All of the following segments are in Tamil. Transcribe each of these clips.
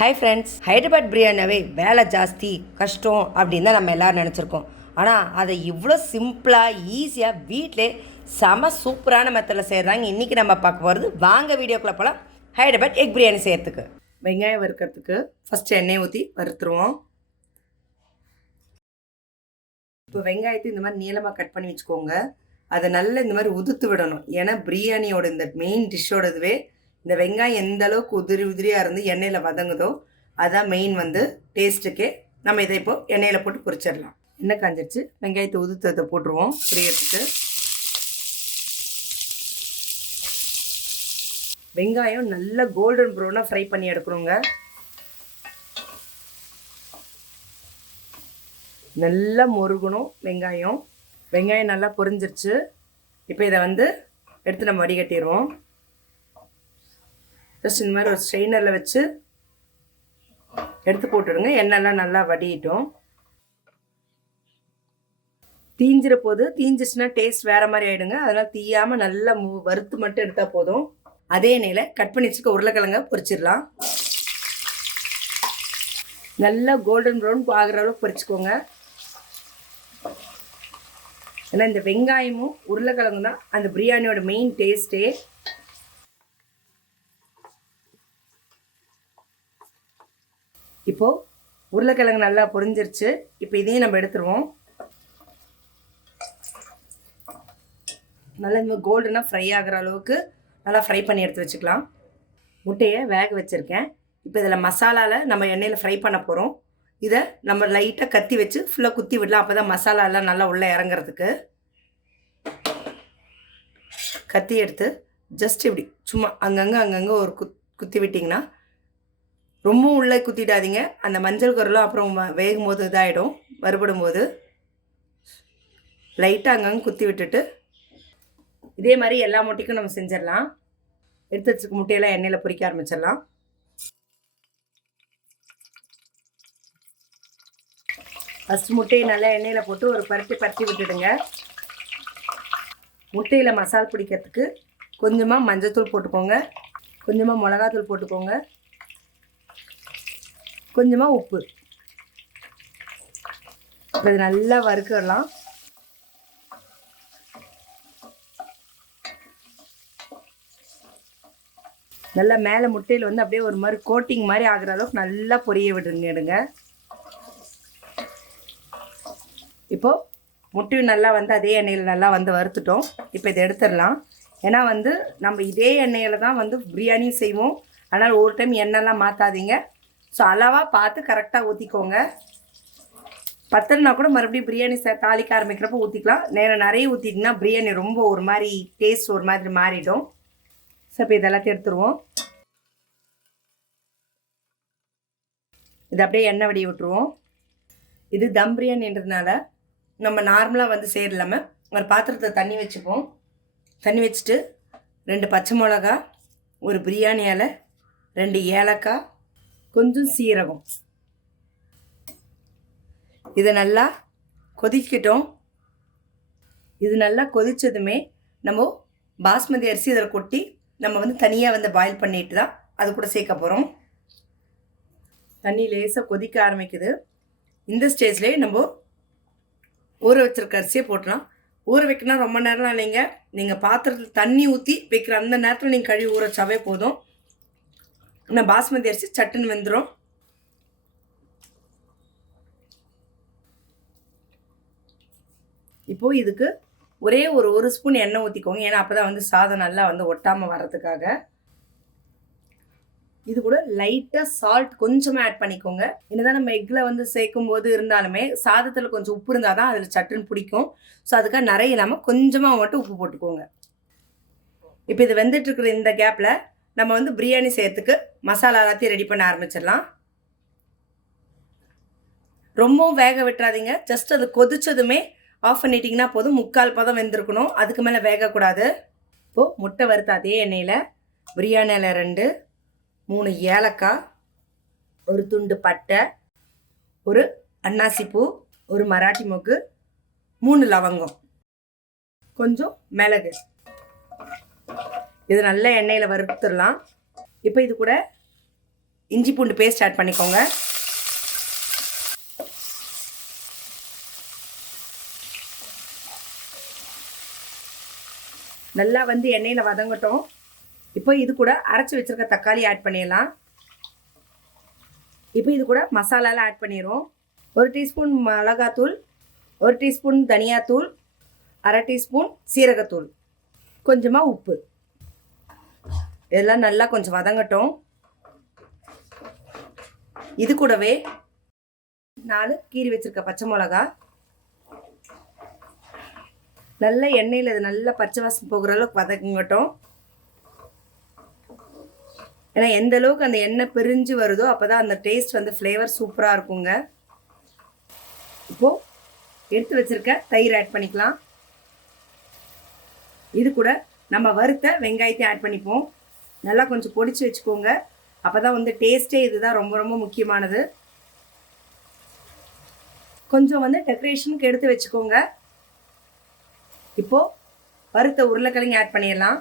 ஹாய் ஃப்ரெண்ட்ஸ், ஹைதராபாத் பிரியாணியாவே வேலை ஜாஸ்தி கஷ்டம் அப்படின்னு தான் நம்ம எல்லோரும் நினச்சிருக்கோம். ஆனால் அதை இவ்வளோ சிம்பிளாக ஈஸியாக வீட்டிலே செம சூப்பரான மெத்தடில் செய்கிறாங்க. இன்றைக்கி நம்ம பார்க்க போகிறது, வாங்க வீடியோக்குள்ளே போகலாம். ஹைதராபாத் எக் பிரியாணி செய்கிறதுக்கு வெங்காயம் வறுக்கிறதுக்கு ஃபஸ்ட்டு எண்ணெய் ஊற்றி வறுத்துருவோம். இப்போ வெங்காயத்தை இந்த மாதிரி நீளமாக கட் பண்ணி வச்சுக்கோங்க. அதை நல்லா இந்த மாதிரி உதுத்து விடணும். ஏன்னா பிரியாணியோட இந்த மெயின் டிஷ்ஷோட இதுவே இந்த வெங்காயம் எந்த அளவுக்கு உதிரியாக இருந்து எண்ணெயில் வதங்குதோ அதான் மெயின் டேஸ்ட்டுக்கே. நம்ம இதை இப்போது எண்ணெயில் போட்டு பொரிச்சிடலாம். எண்ணெய் காஞ்சிருச்சு, வெங்காயத்தை உதுத்ததை போட்டுருவோம் பொரியறதுக்கு. வெங்காயம் நல்லா கோல்டன் ப்ரௌனாக ஃப்ரை பண்ணி எடுக்கணுங்க. நல்லா முருகணும் வெங்காயம். வெங்காயம் நல்லா பொரிஞ்சிருச்சு. இப்போ இதை எடுத்து நம்ம வடிகட்டிடுவோம். ஜஸ்ட் இந்த மாதிரி ஒரு ஸ்ட்ரெயினரில் வச்சு எடுத்து போட்டுடுங்க. எண்ணெய்லாம் நல்லா வடியிட்டோம். தீஞ்சிற போது தீஞ்சிச்சுன்னா டேஸ்ட் வேறு மாதிரி ஆகிடுங்க. அதனால் தீயாமல் நல்லா வறுத்து மட்டும் எடுத்தால் போதும். அதே எண்ணெயில் கட் பண்ணி வச்சுக்க உருளைக்கிழங்க பொரிச்சிடலாம். நல்லா கோல்டன் ப்ரௌன் ஆகிற அளவுக்கு பொரிச்சுக்கோங்க. ஏன்னா இந்த வெங்காயமும் உருளைக்கிழங்கும் தான் அந்த பிரியாணியோட மெயின் டேஸ்ட்டே. இப்போது உருளைக்கிழங்கு நல்லா பொரிஞ்சிருச்சு. இப்போ இதையும் நம்ம எடுத்துருவோம். நல்லா இந்த கோல்டனாக ஃப்ரை ஆகிற அளவுக்கு நல்லா ஃப்ரை பண்ணி எடுத்து வச்சுக்கலாம். முட்டையை வேக வச்சுருக்கேன். இப்போ இதில் மசாலாவில் நம்ம எண்ணெயில் ஃப்ரை பண்ண போகிறோம். இதை நம்ம லைட்டாக கத்தி வச்சு ஃபுல்லாக குத்தி விடலாம். அப்போ தான் மசாலாலாம் நல்லா உள்ளே இறங்குறதுக்கு. கத்தி எடுத்து ஜஸ்ட் இப்படி சும்மா அங்கங்கே ஒரு குத்தி விட்டிங்கன்னா, ரொம்பவும் உள்ளே குத்திடாதீங்க. அந்த மஞ்சள் கருலாம் அப்புறம் வேகும் போது இதாகிடும். வறுபடும் போது லைட்டாக அங்கங்கே குத்தி விட்டுட்டு இதே மாதிரி எல்லா முட்டைக்கும் நம்ம செஞ்சிடலாம். எடுத்து வச்சுக்க முட்டையெல்லாம் எண்ணெயில் பொரிக்க ஆரம்பிச்சிடலாம். ஃபஸ்ட்டு முட்டையை நல்லா எண்ணெயில் போட்டு ஒரு பரட்டி விட்டுடுங்க. முட்டையில் மசால் பிடிக்கிறதுக்கு கொஞ்சமாக மஞ்சள்தூள் போட்டுக்கோங்க, கொஞ்சமாக மிளகாத்தூள் போட்டுக்கோங்க, கொஞ்சமாக உப்பு. இது நல்லா வறுக்கலாம். நல்லா மேலே முட்டையில் அப்படியே ஒரு மாதிரி கோட்டிங் மாதிரி ஆகிற அளவுக்கு நல்லா பொரிய விடுங்க. இப்போது முட்டையும் நல்லா அதே எண்ணெயில் நல்லா வறுத்துட்டோம். இப்போ இதை எடுத்துடலாம். ஏன்னா நம்ம இதே எண்ணெயில் தான் பிரியாணியும் செய்வோம். ஆனால் ஒரு டைம் எண்ணெய்லாம் மாற்றாதீங்க. ஸோ அளவாக பார்த்து கரெக்டாக ஊற்றிக்கோங்க. பத்தலைனா கூட மறுபடியும் பிரியாணி தாளிக்க ஆரம்பிக்கிறப்ப ஊற்றிக்கலாம். நிறைய ஊற்றிட்டிங்கன்னா பிரியாணி ரொம்ப ஒரு மாதிரி டேஸ்ட் ஒரு மாதிரி மாறிடும். ஸோ இப்போ இதெல்லாத்தையும் எடுத்துருவோம். இது அப்படியே எண்ணெய் வடிய விட்டுருவோம். இது தம் பிரியாணின்றதுனால நம்ம நார்மலாக செய்யலாமல் ஒரு பாத்திரத்தை தண்ணி வச்சுப்போம். தண்ணி வச்சுட்டு 2 பச்சை மிளகா, ஒரு பிரியாணி இலை, 2 ஏலக்காய், கொஞ்சம் சீரகம், இதை நல்லா கொதிக்கட்டும். இது நல்லா கொதித்ததுமே நம்ம பாஸ்மதி அரிசி இதில் கொட்டி நம்ம தனியாக பாயில் பண்ணிட்டு தான் அது கூட சேர்க்க போகிறோம். தண்ணி லேசாக கொதிக்க ஆரம்பிக்குது. இந்த ஸ்டேஜ்லேயே நம்ம ஊற வச்சிருக்க அரிசியை போட்டுலாம். ஊற வைக்கணும் ரொம்ப நேரம்லாம் இல்லைங்க. நீங்கள் பாத்திரத்தில் தண்ணி ஊற்றி வைக்கிற அந்த நேரத்தில் நீங்கள் கழுவி ஊற வச்சாவே போதும். ஆனால் பாஸ்மதி அரிசி சட்டுன்னு வெந்துடும். இப்போது இதுக்கு ஒரே ஒரு ஸ்பூன் எண்ணெய் ஊற்றிக்கோங்க. ஏன்னா அப்போ தான் சாதம் நல்லா ஒட்டாமல் வர்றதுக்காக. இது கூட லைட்டாக சால்ட் கொஞ்சமாக ஆட் பண்ணிக்கோங்க. என்னதான் நம்ம எக்கில் சேர்க்கும் போது இருந்தாலுமே சாதத்தில் கொஞ்சம் உப்பு இருந்தால் தான் அதில் சட்டுன்னு பிடிக்கும். ஸோ அதுக்காக நிறைய இல்லாமல் கொஞ்சமாக மட்டும் உப்பு போட்டுக்கோங்க. இப்போ இது வெந்துட்டுருக்குற இந்த கேப்பில் நம்ம பிரியாணி செய்யறதுக்கு மசாலா எல்லாத்தையும் ரெடி பண்ண ஆரம்பிச்சிடலாம். ரொம்பவும் வேக விட்டுறாதீங்க. ஜஸ்ட் அது கொதிச்சதுமே ஆஃப் பண்ணிட்டிங்கன்னா போதும். 3/4 பதம் வெந்திருக்கணும், அதுக்கு மேலே வேகக்கூடாது. இப்போது முட்டை வறுத்த அதே எண்ணெயில் பிரியாணி இலை 2, 3 ஏலக்காய், ஒரு துண்டு பட்டை, ஒரு அன்னாசிப்பூ, ஒரு மராட்டி மொக்கு, 3 லவங்கம், கொஞ்சம் மிளகு, இது நல்ல எண்ணெயில் வறுத்துடலாம். இப்போ இது கூட இஞ்சி பூண்டு பேஸ்ட் ஆட் பண்ணிக்கோங்க. நல்லா வந்து எண்ணெயில் வதங்கட்டும். இப்போ இது கூட அரைச்சி வச்சுருக்க தக்காளி ஆட் பண்ணிடலாம். இப்போ இது கூட மசாலாலாம் ஆட் பண்ணிடுவோம். 1 டீஸ்பூன் மிளகாத்தூள், 1 டீஸ்பூன் தனியாத்தூள், 1/2 டீஸ்பூன் சீரகத்தூள், கொஞ்சமாக உப்பு. இதெல்லாம் நல்லா கொஞ்சம் வதங்கட்டும். இது கூடவே 4 கீறி வச்சுருக்க பச்சை மிளகா, நல்ல எண்ணெயில் இது நல்லா பச்சை வாசம் போகிற அளவுக்கு வதங்கட்டும். ஏன்னா எந்த அளவுக்கு அந்த எண்ணெய் பிரிஞ்சு வருதோ அப்போ தான் அந்த டேஸ்ட் வந்து ஃப்ளேவர் சூப்பராக இருக்குங்க. இப்போது எடுத்து வச்சுருக்க தயிர் ஆட் பண்ணிக்கலாம். இது கூட நம்ம வறுத்த வெங்காயத்தை ஆட் பண்ணிப்போம். நல்லா கொஞ்சம் பொடிச்சு வச்சுக்கோங்க. அப்போ தான் வந்து டேஸ்ட்டே இதுதான் ரொம்ப ரொம்ப முக்கியமானது. கொஞ்சம் வந்து டெக்கரேஷனுக்கு எடுத்து வச்சுக்கோங்க. இப்போது வறுத்த உருளைக்கிழங்கு ஆட் பண்ணிடலாம்.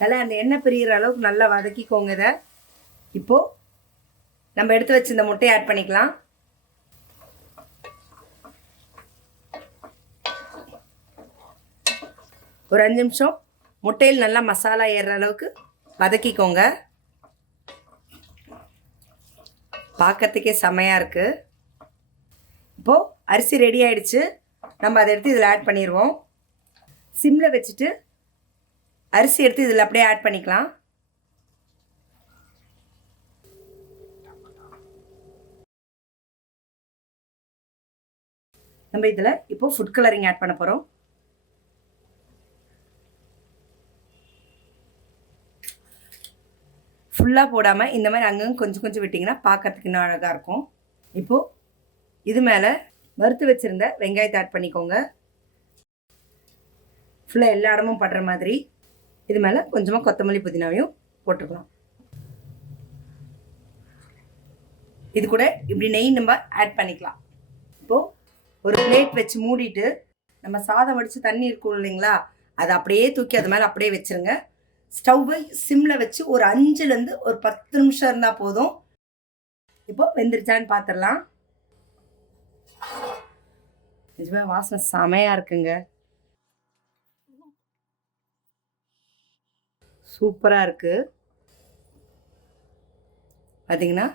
நல்லா அந்த எண்ணெய் பிரிகிற அளவுக்கு நல்லா வதக்கிக்கோங்க. இதை இப்போது நம்ம எடுத்து வச்சு இந்த முட்டையை ஆட் பண்ணிக்கலாம். ஒரு 5 நிமிஷம் முட்டையில் நல்லா மசாலா ஏறுற அளவுக்கு வதக்கிக்கோங்க. பார்க்கறதுக்கே செமையாக இருக்குது. இப்போது அரிசி ரெடி ஆகிடுச்சு. நம்ம அதை எடுத்து இதில் ஆட் பண்ணிடுவோம். சிம்மில் வச்சுட்டு அரிசி எடுத்து இதில் அப்படியே ஆட் பண்ணிக்கலாம். நம்ம இதில் இப்போ ஃபுட் கலரிங் ஆட் பண்ண போகிறோம். ஃபுல்லாக போடாமல் இந்த மாதிரி அங்கங்கே கொஞ்சம் கொஞ்சம் விட்டிங்கன்னா பார்க்கறதுக்கு இன்னும் அழகாக இருக்கும். இப்போது இது மேலே வறுத்து வச்சுருந்த வெங்காயத்தை ஆட் பண்ணிக்கோங்க. ஃபுல்லாக எல்லா இடமும் படுற மாதிரி. இது மேலே கொஞ்சமாக கொத்தமல்லி புதினாவையும் போட்டுக்கலாம். இது கூட இப்படி நெய் நம்ம ஆட் பண்ணிக்கலாம். இப்போது ஒரு பிளேட் வச்சு மூடிட்டு நம்ம சாதம் வடித்து தண்ணி இருக்கும் இல்லைங்களா, அதை அப்படியே தூக்கி அது மேலே அப்படியே வச்சுருங்க. ஸ்டவ்வை சிம்மில் வச்சு ஒரு 5லேருந்து ஒரு 10 நிமிஷம் இருந்தால் போதும். இப்போ வெந்துருச்சான்னு பார்த்துடலாம். நிஜமாக வாசனை செமையாக இருக்குங்க. சூப்பராக இருக்குது. பார்த்தீங்கன்னா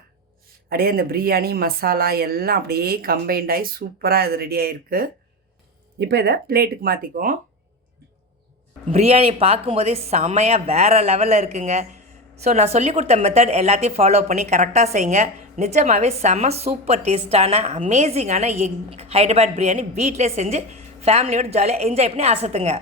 அப்படியே அந்த பிரியாணி மசாலா எல்லாம் அப்படியே கம்பைண்ட் ஆகி சூப்பராக இது ரெடி ஆகிருக்கு. இப்போ இதை பிளேட்டுக்கு மாற்றிக்குவோம். பிரியாணி பார்க்கும்போதே செமையாக வேறு லெவலில் இருக்குங்க. ஸோ நான் சொல்லி கொடுத்த மெத்தட் எல்லாத்தையும் ஃபாலோ பண்ணி கரெக்டாக செய்யுங்க. நிஜமாகவே செம்ம சூப்பர் டேஸ்ட்டான அமேசிங்கான எக் ஹைதராபாத் பிரியாணி வீட்டிலே செஞ்சு ஃபேமிலியோடு ஜாலியாக என்ஜாய் பண்ணி அசத்துங்க.